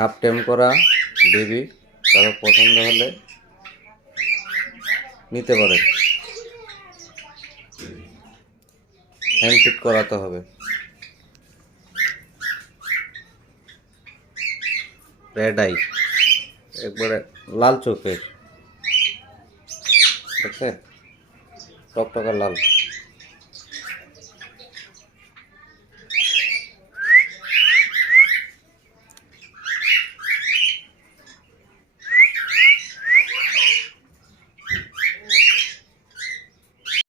Half টেম করা baby কারো পছন্দ হলে নিতে পারে। হ্যান্ড ফিট করাতে হবে। রেড আই, একবারে লাল চোখের, দেখছেন, টকটকা লাল।